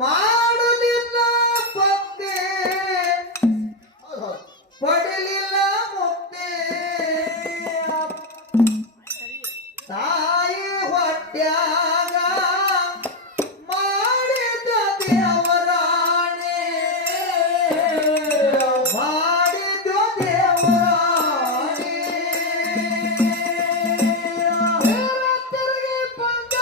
ಮಾಡುದಿಲ್ಲ ಪತ್ತೆ ಪಡಲಿಲ್ಲ ಮುಕ್ತಿ ತಾಯಿ ಹೊಟ್ಯಾಗ ಮಾಡಿದ ದೇವರಾಣೆ ಮಾಡಿದ ದೇವರಾಣೆ ತಿರುಗಿ ಬಂದ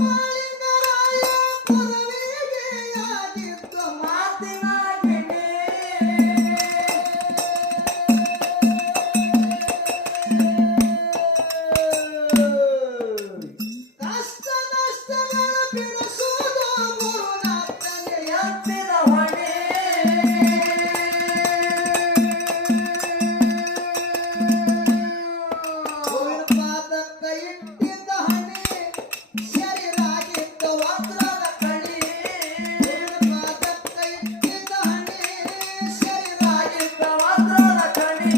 ಮಾಳಿಂಗರಾಯ ಪುರವಿಗೆ ಆಗಿದ್ದ ಮಾತಿನ ಗಿಣಿ. ಕಷ್ಟ ನಷ್ಟಗಳ ಬಿಡಿಸುವುದು ಗುರುನಾಥನಿಗೆ ಎತ್ತಿದ ಹೊಣೆ. ಗೋವಿನ ಪಾದಕ್ಕ ಇಟ್ಟಿದ್ದ ಹಣೆ ಶರೀರಾಗಿದ್ದ ವಜ್ರದ ಕಣಿ. ಗೋವಿನ ಪಾದಕ್ಕ ಇಟ್ಟಿದ್ದ ಹಣೆ ಶರೀರಾಗಿದ್ದ ವಜ್ರದ ಕಣಿ.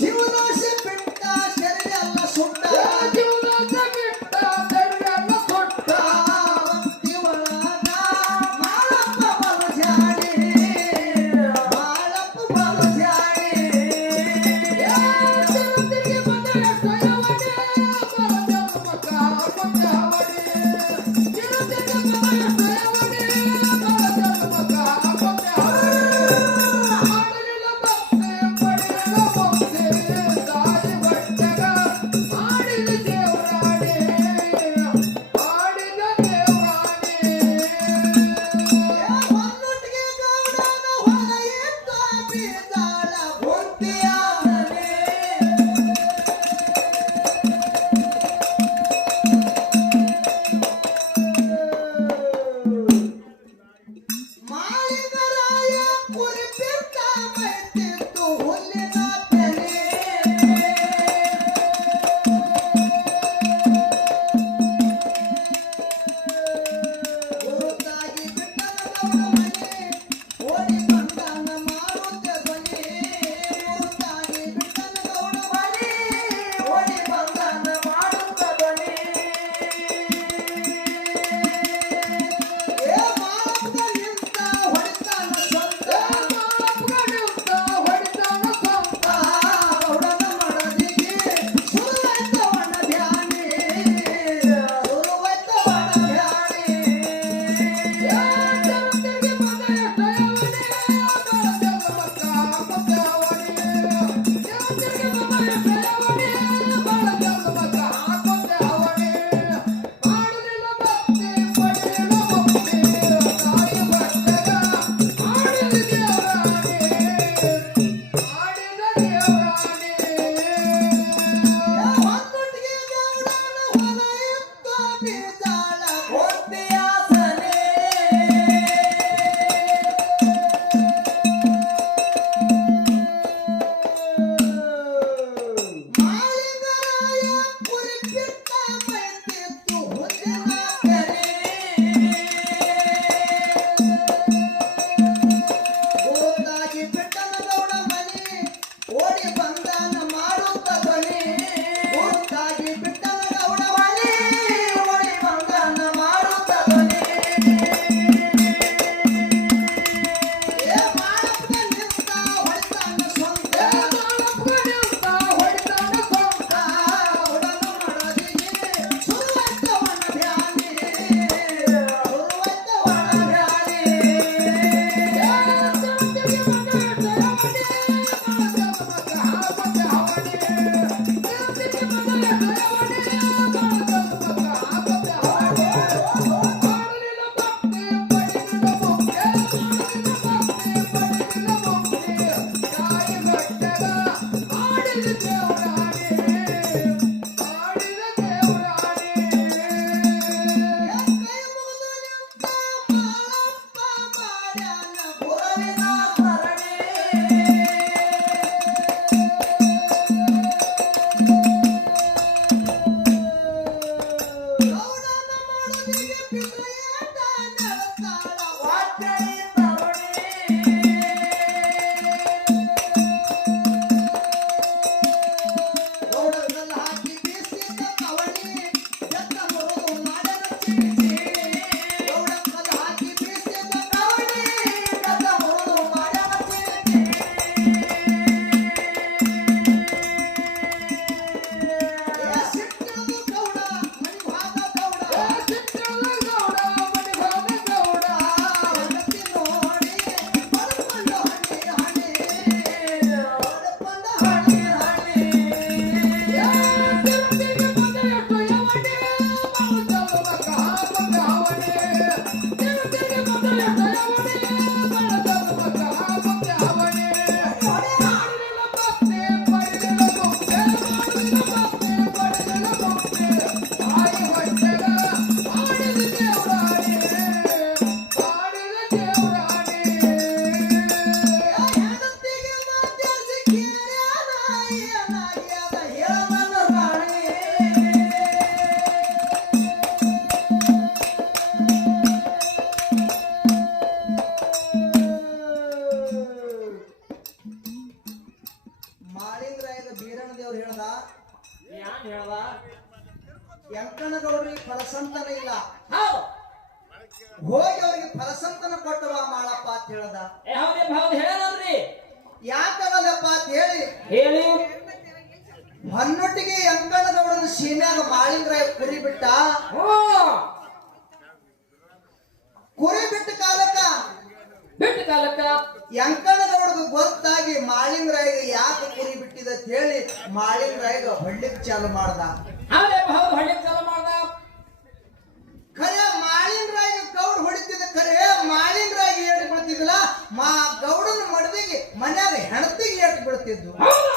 ಜೀವನಾಶೆ ಬಿಟ್ಟ ಶರೀರ ಎಲ್ಲ ಸುಟ್ಟ. ಭಕ್ತಿ ಒಳಗ ಮಾಳಪ್ಪ ಬಲು ಜಾಣಿ. ಮಾಳಪ್ಪ ಬಲು ಜಾಣಿ. ಹೊನ್ನೊಟ್ಟಿಗೆ ಗೌಡನ ಹೊಲ ಎತ್ತ ಬೀಜಾಳ ಬುದ್ಧಿಯಾದನೆ. ಮಾಳಿಂಗರಾಯ ಕುರಿ ಬಿಟ್ಟ ಮೈತಿತ್ತು ಹುಲ್ಲಿನ ತೆನೆ. ಗುರುತಾಗಿ ಬಿಟ್ಟನ ಗೌಡ ಮನೆ ಓಡಿ ಬಂದನ ಮಾರುತ್ಯ ಧ್ವನಿ. ಗುರುತಾಗಿ ಬಿಟ್ಟನ ಗೌಡ ಮನೆ ಓಡಿ ಬಂದನ ಮಾರುತ್ಯ ಧ್ವನಿ. ಏ ಮಾಳಪ್ಪ ನಿಂತ ಹೊಡಿತಾನ ಸ್ವಂತ. ಗೌಡನ ಮಡದಿಗೆ ಸುರುವೈತವನ ಧ್ಯಾನಿ. ಸುರುವೈತವನ ಧ್ಯಾನಿ. ಹೊನ್ನೊಟ್ಟಿಗೆ ಗೌಡನ ಹೊಲ ಎತ್ತ ಬೀಜಾಳ ಬುದ್ಧಿಯಾಸನೆ. ಮಾಳಿಂಗರಾಯ ಕುರಿ ಬಿಟ್ಟ ಮೈತಿತ್ತು ಹುಲ್ಲಿನ ತೆನೆ. ಗುರುತಾಗಿ ಬಿಟ್ಟನ ಗೌಡ ಮನೆ ಓಡಿ ಬಂದನ ಮಾರುತ್ತ ಧ್ವನಿ. ಗುರುತಾಗಿ ಬಿಟ್ಟನ ಗೌಡ ಮನೆ ಓಡಿ ಬಂದನ ಮಾರುತ್ತ ಧ್ವನಿ. ಏ ಮಾಳಪ್ಪ ನಿಂತ ಹೊಡಿತಾನ ಸ್ವಂತ. ಗೌಡನ ಮಡದಿಗೆ ಸುರುವೈತವನ ಧ್ಯಾನಿ. ಸುರುವೈತವನ ಧ್ಯಾನಿ. ಎಂಕನಗೌಡರಿಗೆ ಫಲಸಂತನ ಇಲ್ಲ. ಹೌದು ಹೋಗಿ ಅವ್ರಿಗೆ ಫಲಸಂತನ ಕೊಟ್ಟವ ಮಾಳಪ್ಪ ಅಂತ ಹೇಳ್ದ. ಹೌದೇಪ್ಪ ಹೌದು ಹೇಳೋದ್ರಿ ಯಾಕವಲ್ಲಪ್ಪ ಅಂತ ಹೇಳಿ ಹೇಳಿ ಹನ್ನೊಟ್ಟಿಗೆ ಎಂಕನಗೌಡನ ಸೀಮ್ಯಾಗ ಮಾಳಿಂಗರಾಯ ಕುರಿ ಬಿಟ್ಟ. ಕುರಿ ಬಿಟ್ಟ ಕಾಲಕ್ಕ ಬಿಟ್ಟು ಕಾಲಕ್ಕ ಎಂಕನಗೌಡಗ ಗೊತ್ತಾಗಿ ಮಾಳಿಂಗರಾಯಗ ಯಾಕೆ ಕುರಿ ಬಿಟ್ಟಿದ ಅಂತ ಹೇಳಿ ಮಾಳಿಂಗರಾಯಗ ಹೊಳ್ಳಿಕ್ ಚಾಲು ಮಾಡ್ದ. ಹೌದೇಪ್ಪ ಹೌದು ಹಳ್ಳಿ ಚಾಲು ಮಾಡ್ದ. ಖರೆ ಮಾಳಿಂಗರಾಯಗ ಗೌಡ ಹೊಡಿತಿದ್ದ ಖರೆ ಮಾಳಿಂಗರಾಯಗ ಏಟ್ ಬೀಳ್ತಿದ್ದಿಲ್ಲ. ಗೌಡನ ಮಡದಿಗೆ ಮನ್ಯಾಗ ಹೆಣತಿಗೆ ಏಟ್ ಬೀಳ್ತಿದ್ದು. ಹೌದು